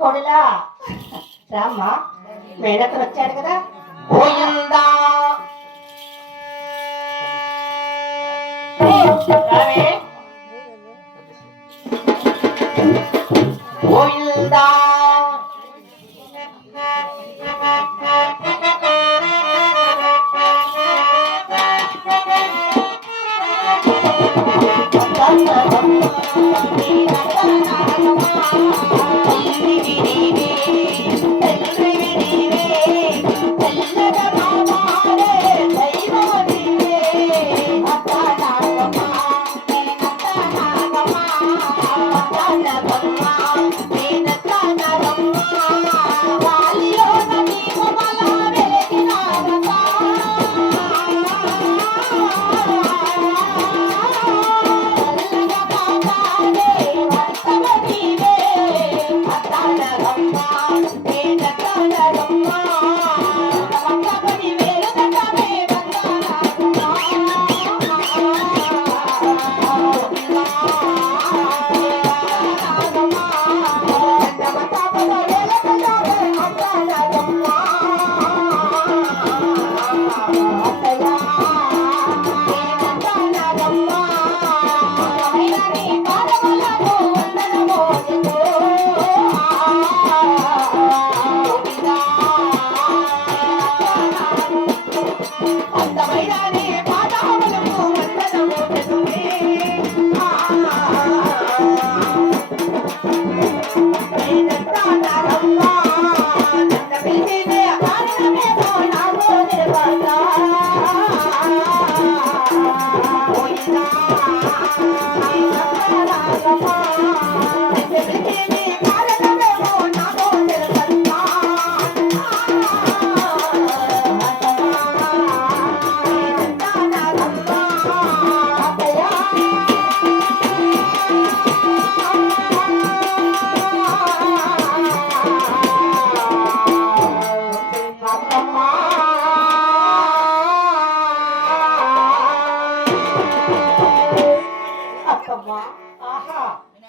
కోడలా రామ్మా మేడతను వచ్చాడు కదా పోయిందా పోయిందా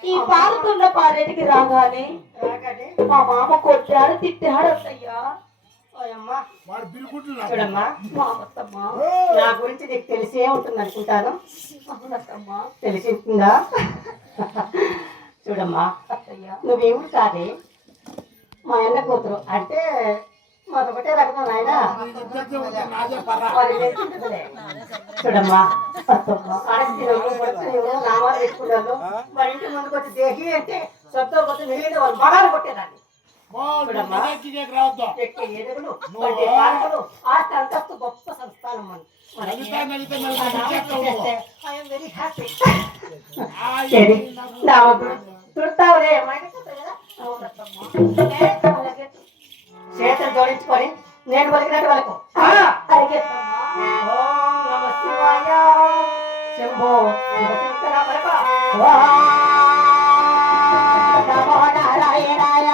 ఈ పారుతున్న పారేటికి రాగానే మా మామ కొట్టాడు తిట్టాడు అత్తయ్యా. చూడమ్మా నా గురించి నీకు తెలిసే ఉంటుంది అనుకుంటాను. తెలిసి ఉంటుందా? చూడమ్మా నువ్వేవుడు కాదే మా అన్న కూతురు అంటే మాదొకటే రకం నాయన. చూడమ్మా నామాలు పెట్టుకున్నాను మరి ఇంటి ముందుకు వచ్చి దేహి అంటే సొంత కొత్త మిగిలిన వాళ్ళు మగాలు కొట్టేదాన్ని. ఆస్తి అంతస్తు గొప్ప సంస్థానం చుడతావులే చేతులు జోడించుకొని నేను పలికినట్టు వాళ్ళకు శంభో నమో నారాయణాయ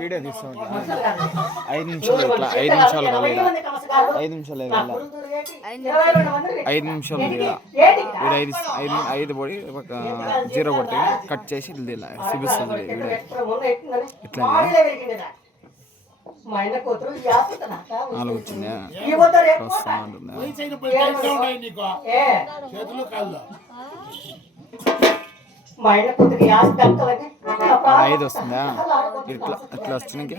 వీడియో తీస్తాం 5 నిమిషాలు ఇట్లా 5 నిమిషాలు 5 నిమిషాలు 5 నిమిషాలు వీడు 5 పొడి ఒక 0 కొడితే కట్ చేసి ఇలా చూపిస్తుంది వీడియో ఇట్లా 4 వచ్చిందా వస్తా మా ఆయన కూతురికి ఆస్తి అంతవన్నీ ఐదు వస్తుందా? ఇట్లా ఇట్లా వస్తుంది.